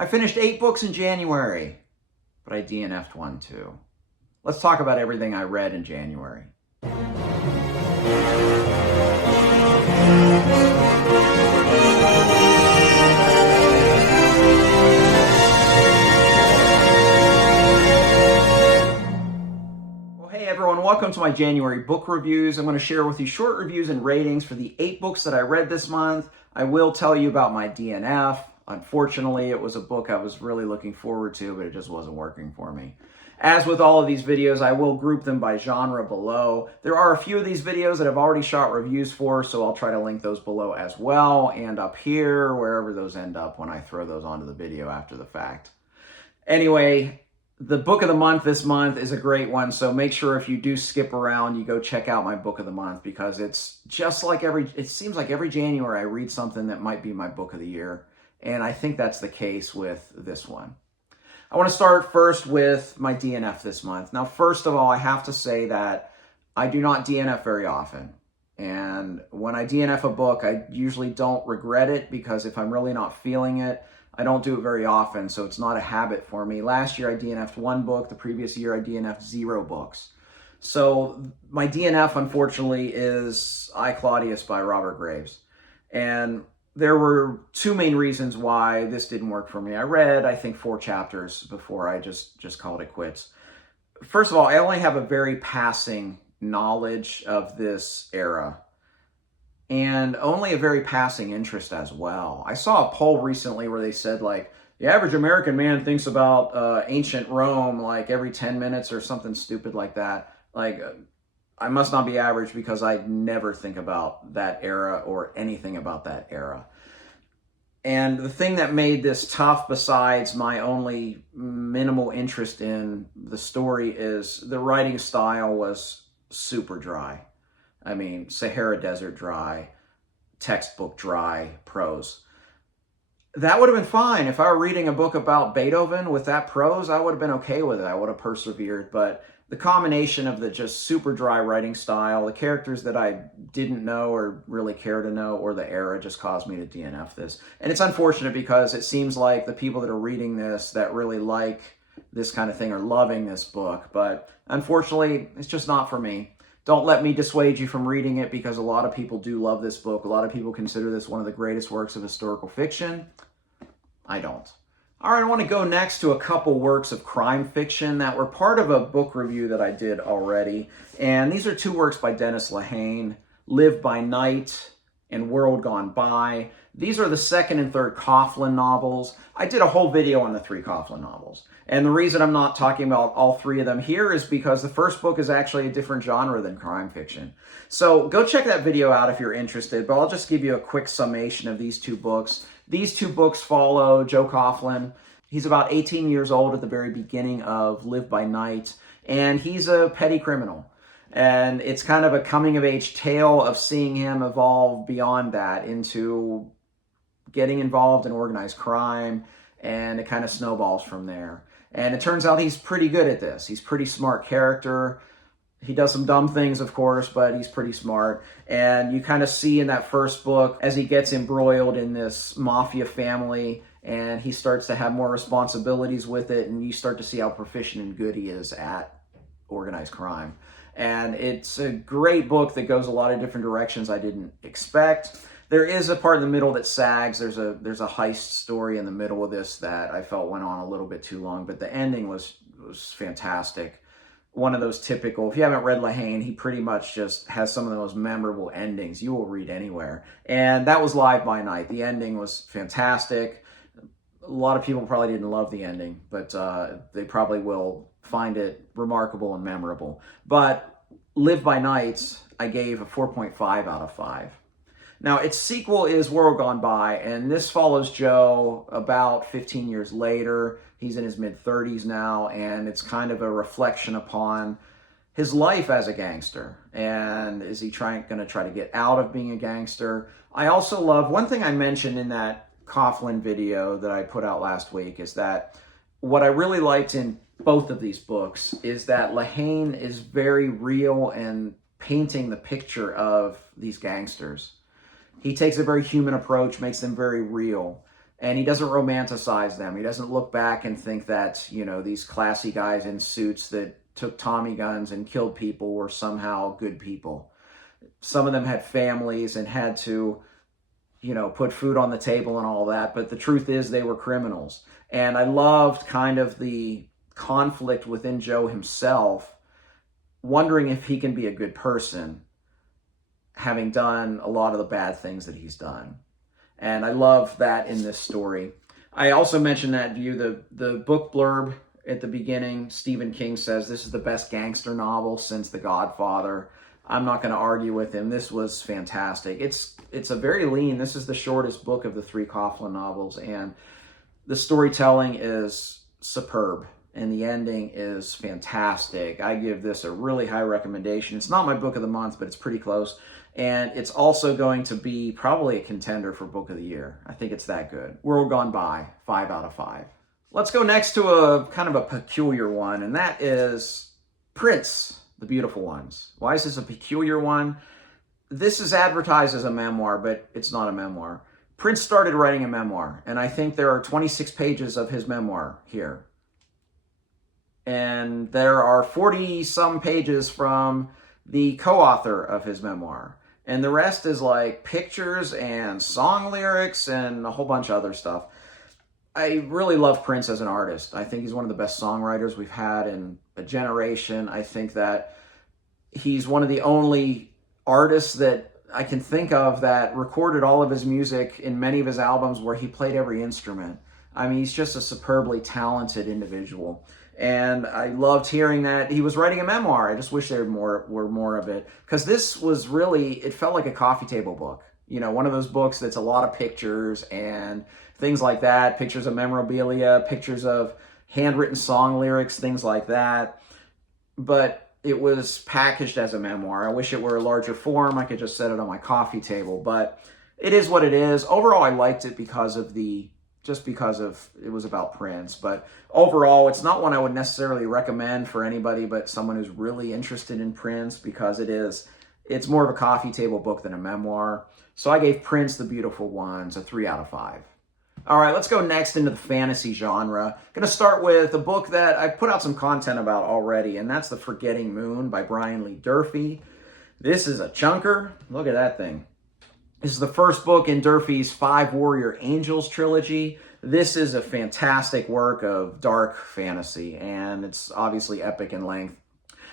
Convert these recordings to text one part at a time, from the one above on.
I finished 8 books in January, but I DNF'd one too. Let's talk about everything I read in January. Hey everyone, welcome to my January book reviews. I'm going to share with you short reviews and ratings for the 8 books that I read this month. I will tell you about my DNF. Unfortunately, it was a book I was really looking forward to, but it just wasn't working for me. As with all of these videos, I will group them by genre below. There are a few of these videos that I've already shot reviews for, so I'll try to link those below as well, and up here, wherever those end up when I throw those onto the video after the fact. Anyway, the book of the month this month is a great one, so make sure if you do skip around, you go check out my book of the month, because it's just like it seems like every January I read something that might be my book of the year, and I think that's the case with this one. I want to start first with my DNF this month. Now, first of all, I have to say that I do not DNF very often, and when I DNF a book, I usually don't regret it, because if I'm really not feeling it, I don't do it very often, so it's not a habit for me. Last year I DNF'd 1 book. The previous year I DNF'd 0 books. So my DNF, unfortunately, is I, Claudius by Robert Graves. And there were 2 main reasons why this didn't work for me. I read, I think, 4 chapters before I just called it quits. First of all, I only have a very passing knowledge of this era, and only a very passing interest as well. I saw a poll recently where they said, like, the average American man thinks about ancient Rome like every 10 minutes or something stupid like that. Like, I must not be average, because I never think about that era or anything about that era. And the thing that made this tough, besides my only minimal interest in the story, is the writing style was super dry. I mean, Sahara Desert dry, textbook dry prose. That would have been fine. If I were reading a book about Beethoven with that prose, I would have been okay with it. I would have persevered. But the combination of the just super dry writing style, the characters that I didn't know or really care to know, or the era, just caused me to DNF this. And it's unfortunate, because it seems like the people that are reading this that really like this kind of thing are loving this book. But unfortunately, it's just not for me. Don't let me dissuade you from reading it, because a lot of people do love this book. A lot of people consider this one of the greatest works of historical fiction. I don't. All right, I want to go next to a couple works of crime fiction that were part of a book review that I did already. And these are 2 works by Dennis Lehane, Live by Night and World Gone By. These are the 2nd and 3rd Coughlin novels. I did a whole video on the 3 Coughlin novels. And the reason I'm not talking about all 3 of them here is because the first book is actually a different genre than crime fiction. So go check that video out if you're interested, but I'll just give you a quick summation of these 2 books. These 2 books follow Joe Coughlin. He's about 18 years old at the very beginning of Live by Night, and he's a petty criminal. And it's kind of a coming-of-age tale of seeing him evolve beyond that into getting involved in organized crime, and it kind of snowballs from there. And it turns out he's pretty good at this. He's a pretty smart character. He does some dumb things, of course, but he's pretty smart. And you kind of see in that first book, as he gets embroiled in this mafia family, and he starts to have more responsibilities with it, and you start to see how proficient and good he is at organized crime. And it's a great book that goes a lot of different directions I didn't expect. There is a part in the middle that sags. There's a heist story in the middle of this that I felt went on a little bit too long, but the ending was fantastic. One of those typical, if you haven't read Lehane, he pretty much just has some of the most memorable endings you will read anywhere. And that was Live by Night. The ending was fantastic. A lot of people probably didn't love the ending, but they probably will find it remarkable and memorable. But Live by Night, I gave a 4.5 out of 5. Now, its sequel is World Gone By, and this follows Joe about 15 years later. He's in his mid-30s now, and it's kind of a reflection upon his life as a gangster. And is he going to try to get out of being a gangster? I also love, one thing I mentioned in that Coughlin video that I put out last week, is that what I really liked in both of these books is that Lehane is very real and painting the picture of these gangsters. He takes a very human approach, makes them very real. And he doesn't romanticize them. He doesn't look back and think that, you know, these classy guys in suits that took Tommy guns and killed people were somehow good people. Some of them had families and had to, you know, put food on the table and all that. But the truth is they were criminals. And I loved kind of the conflict within Joe himself, wondering if he can be a good person, having done a lot of the bad things that he's done. And I love that in this story. I also mentioned that view, the book blurb at the beginning, Stephen King says, this is the best gangster novel since The Godfather. I'm not going to argue with him. This was fantastic. It's a very lean, this is the shortest book of the 3 Coughlin novels, and the storytelling is superb, and the ending is fantastic. I give this a really high recommendation. It's not my book of the month, but it's pretty close. And it's also going to be probably a contender for book of the year. I think it's that good. World Gone By, 5 out of 5. Let's go next to a kind of a peculiar one, and that is Prince, The Beautiful Ones. Why is this a peculiar one? This is advertised as a memoir, but it's not a memoir. Prince started writing a memoir, and I think there are 26 pages of his memoir here. And there are 40-some pages from the co-author of his memoir. And the rest is like pictures and song lyrics and a whole bunch of other stuff. I really love Prince as an artist. I think he's one of the best songwriters we've had in a generation. I think that he's one of the only artists that I can think of that recorded all of his music in many of his albums where he played every instrument. I mean, he's just a superbly talented individual. And I loved hearing that he was writing a memoir. I just wish there were more of it. Because this was really, it felt like a coffee table book. You know, one of those books that's a lot of pictures and things like that. Pictures of memorabilia, pictures of handwritten song lyrics, things like that. But it was packaged as a memoir. I wish it were a larger form. I could just set it on my coffee table. But it is what it is. Overall, I liked it because of it was about Prince. But overall, it's not one I would necessarily recommend for anybody but someone who's really interested in Prince, because it's more of a coffee table book than a memoir. So I gave Prince, The Beautiful Ones, a 3 out of 5. All right, let's go next into the fantasy genre. I'm going to start with a book that I've put out some content about already, and that's The Forgetting Moon by Brian Lee Durfee. This is a chunker. Look at that thing. This is the first book in Durfee's 5 Warrior Angels trilogy. This is a fantastic work of dark fantasy, and it's obviously epic in length.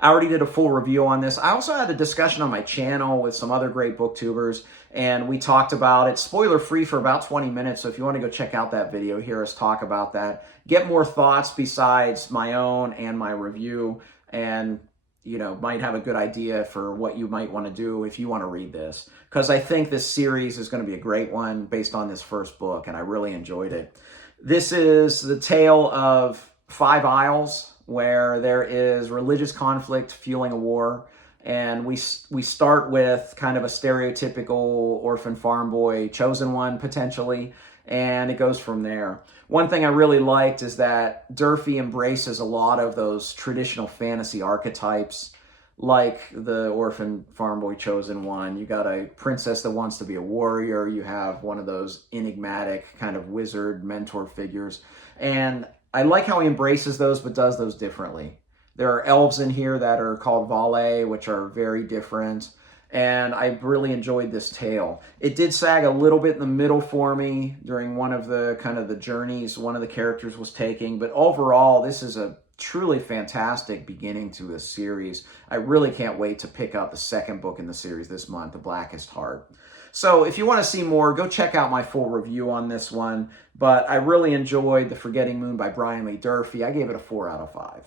I already did a full review on this. I also had a discussion on my channel with some other great booktubers, and we talked about it spoiler-free for about 20 minutes, so if you want to go check out that video, hear us talk about that, get more thoughts besides my own and my review, and you know, might have a good idea for what you might want to do if you want to read this. Because I think this series is going to be a great one based on this first book, and I really enjoyed it. This is the tale of 5 isles where there is religious conflict fueling a war. And we start with kind of a stereotypical orphan farm boy, chosen one potentially, and it goes from there. One thing I really liked is that Durfee embraces a lot of those traditional fantasy archetypes, like the orphan farm boy chosen one. You got a princess that wants to be a warrior. You have one of those enigmatic kind of wizard mentor figures. And I like how he embraces those, but does those differently. There are elves in here that are called Valet, which are very different. And I really enjoyed this tale. It did sag a little bit in the middle for me during one of the kind of the journeys one of the characters was taking. But overall, this is a truly fantastic beginning to a series. I really can't wait to pick up the second book in the series this month, The Blackest Heart. So if you want to see more, go check out my full review on this one. But I really enjoyed The Forgetting Moon by Brian Lee Durfee. I gave it a 4 out of 5.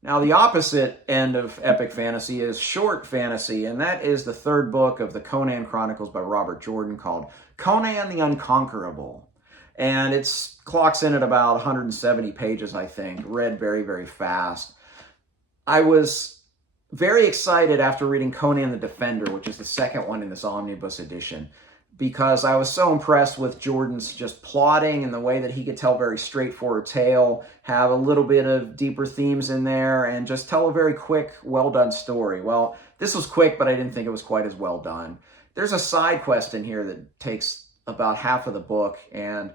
Now, the opposite end of epic fantasy is short fantasy, and that is the third book of the Conan Chronicles by Robert Jordan called Conan the Unconquerable. And it clocks in at about 170 pages, I think, read very, very fast. I was very excited after reading Conan the Defender, which is the second one in this omnibus edition, because I was so impressed with Jordan's just plotting and the way that he could tell a very straightforward tale, have a little bit of deeper themes in there, and just tell a very quick, well-done story. Well, this was quick, but I didn't think it was quite as well done. There's a side quest in here that takes about half of the book, and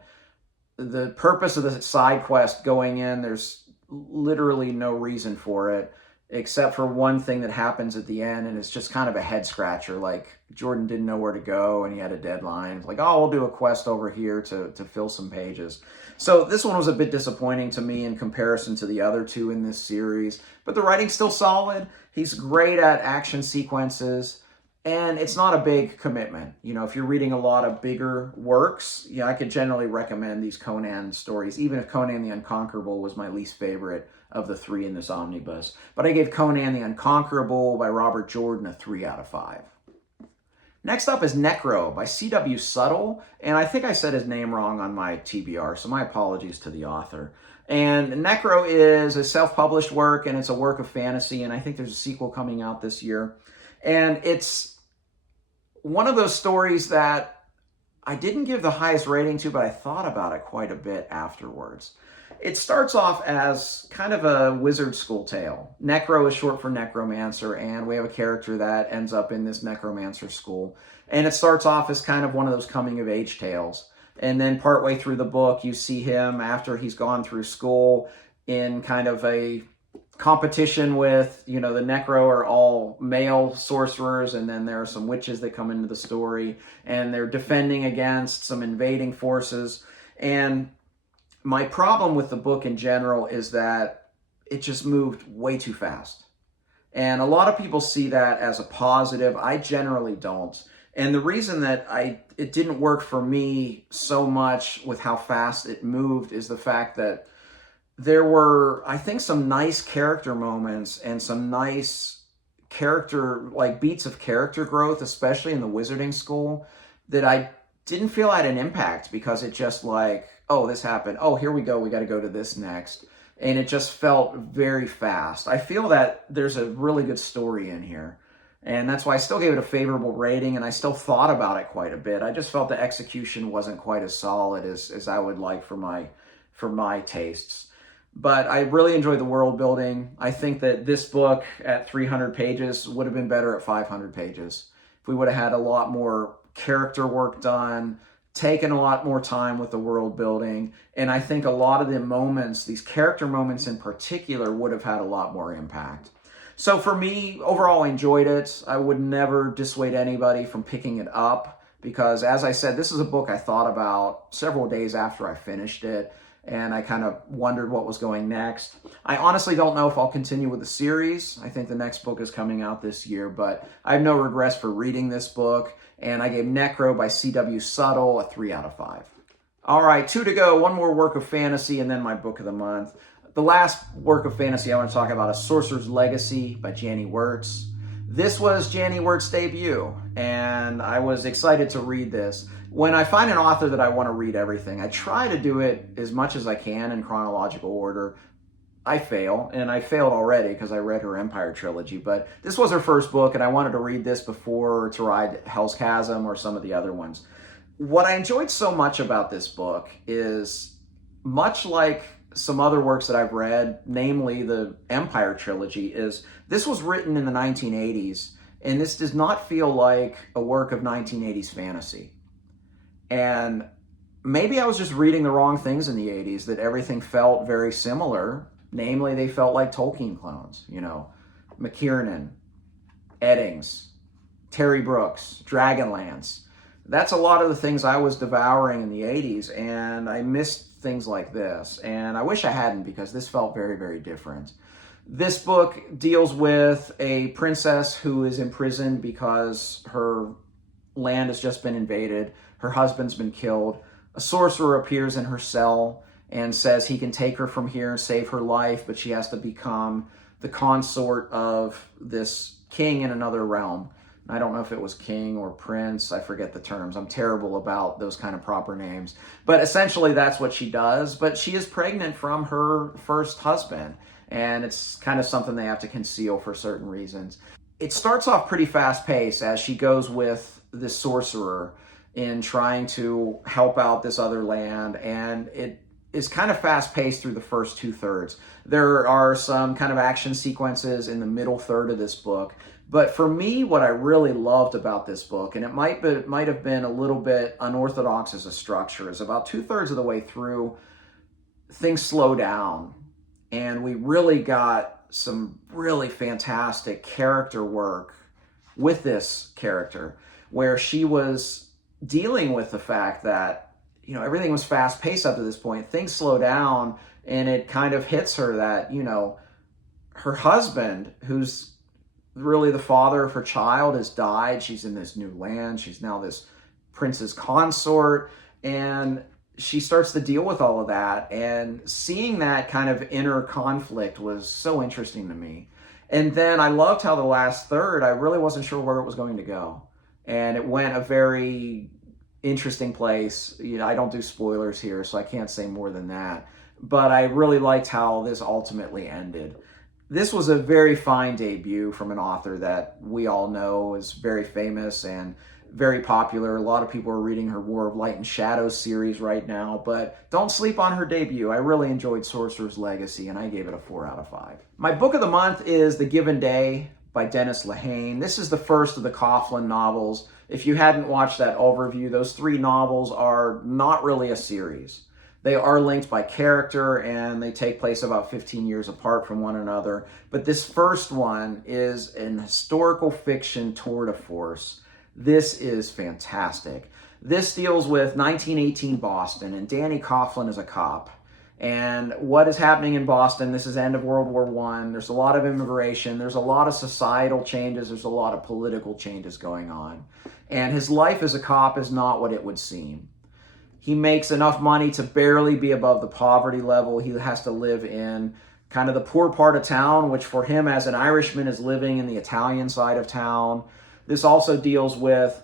the purpose of the side quest going in, there's literally no reason for it, except for one thing that happens at the end, and it's just kind of a head scratcher. Like, Jordan didn't know where to go, and he had a deadline. It's like, oh, we'll do a quest over here to fill some pages. So this one was a bit disappointing to me in comparison to the other two in this series, but the writing's still solid. He's great at action sequences, and it's not a big commitment. You know, if you're reading a lot of bigger works, yeah, I could generally recommend these Conan stories, even if Conan the Unconquerable was my least favorite of the three in this omnibus. But I gave Conan the Unconquerable by Robert Jordan a 3 out of 5. Next up is Necro by C.W. Subtle, and I think I said his name wrong on my TBR, so my apologies to the author. And Necro is a self-published work, and it's a work of fantasy, and I think there's a sequel coming out this year. And it's one of those stories that I didn't give the highest rating to, but I thought about it quite a bit afterwards. It starts off as kind of a wizard school tale. Necro is short for necromancer, and we have a character that ends up in this necromancer school. And it starts off as kind of one of those coming-of-age tales. And then partway through the book, you see him after he's gone through school in kind of a competition with, you know, the Necro are all male sorcerers, and then there are some witches that come into the story, and they're defending against some invading forces. And my problem with the book in general is that it just moved way too fast. And a lot of people see that as a positive. I generally don't. And the reason that it didn't work for me so much with how fast it moved is the fact that there were, I think, some nice character moments and some nice character, like beats of character growth, especially in the wizarding school, that I didn't feel had an impact, because it just like, oh, this happened. Oh, here we go. We got to go to this next. And it just felt very fast. I feel that there's a really good story in here. And that's why I still gave it a favorable rating, and I still thought about it quite a bit. I just felt the execution wasn't quite as solid as I would like for my tastes. But I really enjoyed the world building. I think that this book at 300 pages would have been better at 500 pages. If we would have had a lot more character work done, taken a lot more time with the world building, and I think a lot of the moments, these character moments in particular, would have had a lot more impact. So for me, overall, I enjoyed it. I would never dissuade anybody from picking it up, because as I said, this is a book I thought about several days after I finished it, and I kind of wondered what was going next. I honestly don't know if I'll continue with the series. I think the next book is coming out this year, but I have no regrets for reading this book, and I gave Necro by C.W. Subtle a 3 out of 5. All right, 2 to go, one more work of fantasy, and then my book of the month. The last work of fantasy I want to talk about is Sorcerer's Legacy by Janny Wurts. This was Janny Wurts' debut, and I was excited to read this. When I find an author that I want to read everything, I try to do it as much as I can in chronological order. I fail, and I failed already because I read her Empire trilogy, but this was her first book, and I wanted to read this before to read Hell's Chasm or some of the other ones. What I enjoyed so much about this book is, much like some other works that I've read, namely the Empire trilogy, is this was written in the 1980s, and this does not feel like a work of 1980s fantasy. And maybe I was just reading the wrong things in the 80s, that everything felt very similar. Namely, they felt like Tolkien clones, you know, McKiernan, Eddings, Terry Brooks, Dragonlance. That's a lot of the things I was devouring in the 80s, and I missed things like this. And I wish I hadn't, because this felt very, very different. This book deals with a princess who is imprisoned because her land has just been invaded. Her husband's been killed. A sorcerer appears in her cell and says he can take her from here and save her life, but she has to become the consort of this king in another realm. I don't know if it was king or prince. I forget the terms. I'm terrible about those kind of proper names. But essentially, that's what she does. But she is pregnant from her first husband, and it's kind of something they have to conceal for certain reasons. It starts off pretty fast-paced as she goes with this sorcerer in trying to help out this other land, and it is kind of fast-paced through the first 2/3. There are some kind of action sequences in the middle third of this book, But for me, what I really loved about this book, and it might have been a little bit unorthodox as a structure, is about 2/3 of the way through, things slow down. And we really got some really fantastic character work with this character, where she was dealing with the fact that, you know, everything was fast paced up to this point. Things slow down, and it kind of hits her that, you know, her husband, who's really the father of her child, has died. She's in this new land. She's now this prince's consort, and she starts to deal with all of that. And seeing that kind of inner conflict was so interesting to me. And then I loved how the last third, I really wasn't sure where it was going to go. And it went a very interesting place. You know, I don't do spoilers here, so I can't say more than that. But I really liked how this ultimately ended. This was a very fine debut from an author that we all know is very famous and very popular. A lot of people are reading her War of Light and Shadows series right now, but don't sleep on her debut. I really enjoyed Sorcerer's Legacy, and I gave it a 4 out of 5. My book of the month is The Given Day by Dennis Lehane. This is the first of the Coughlin novels. If you hadn't watched that overview, those 3 novels are not really a series. They are linked by character, and they take place about 15 years apart from one another. But this first one is an historical fiction tour de force. This is fantastic. This deals with 1918 Boston, and Danny Coughlin is a cop. And what is happening in Boston, this is end of World War I. There's a lot of immigration. There's a lot of societal changes. There's a lot of political changes going on. And his life as a cop is not what it would seem. He makes enough money to barely be above the poverty level. He has to live in kind of the poor part of town, which for him as an Irishman is living in the Italian side of town. This also deals with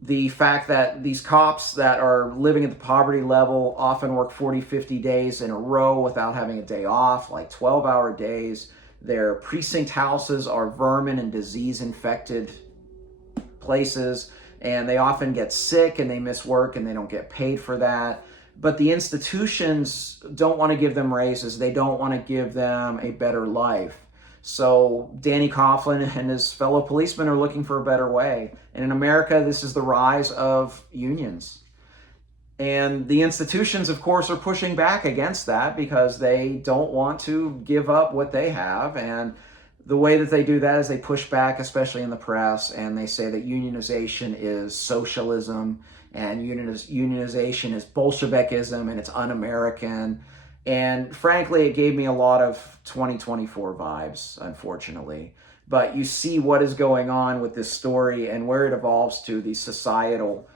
the fact that these cops that are living at the poverty level often work 40, 50 days in a row without having a day off, like 12-hour days. Their precinct houses are vermin and disease-infected places, and they often get sick and they miss work and they don't get paid for that. But the institutions don't want to give them raises. They don't want to give them a better life. So Danny Coughlin and his fellow policemen are looking for a better way. And in America, this is the rise of unions. And the institutions, of course, are pushing back against that because they don't want to give up what they have. And the way that they do that is they push back, especially in the press, and they say that unionization is socialism and unionization is Bolshevikism and it's un-American. And frankly, it gave me a lot of 2024 vibes, unfortunately. But you see what is going on with this story and where it evolves to, these societal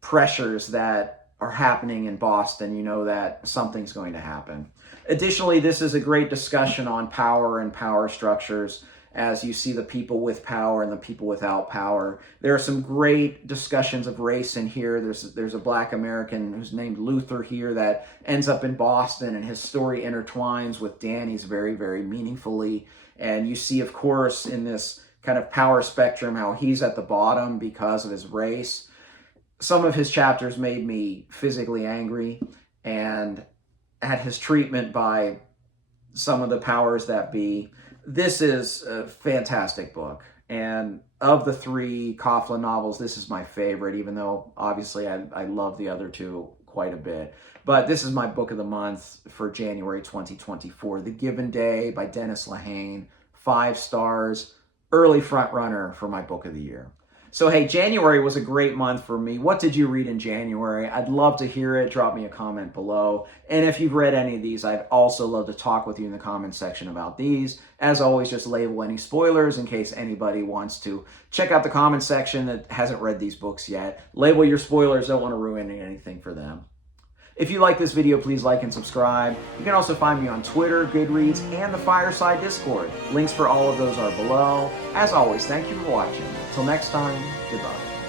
pressures that are happening in Boston. You know that something's going to happen. Additionally, this is a great discussion on power and power structures, as you see the people with power and the people without power. There are some great discussions of race in here. There's a Black American who's named Luther here that ends up in Boston, and his story intertwines with Danny's very, very meaningfully. And you see, of course, in this kind of power spectrum, how he's at the bottom because of his race. Some of his chapters made me physically angry, and at his treatment by some of the powers that be. This is a fantastic book, and of the 3 Coughlin novels, this is my favorite, even though obviously I love the other 2 quite a bit. But this is my book of the month for January 2024, The Given Day by Dennis Lehane, 5 stars, early front runner for my book of the year. So hey, January was a great month for me. What did you read in January? I'd love to hear it. Drop me a comment below. And if you've read any of these, I'd also love to talk with you in the comment section about these. As always, just label any spoilers in case anybody wants to check out the comment section that hasn't read these books yet. Label your spoilers, don't want to ruin anything for them. If you like this video, please like and subscribe. You can also find me on Twitter, Goodreads, and the Fireside Discord. Links for all of those are below. As always, thank you for watching. Until next time, goodbye.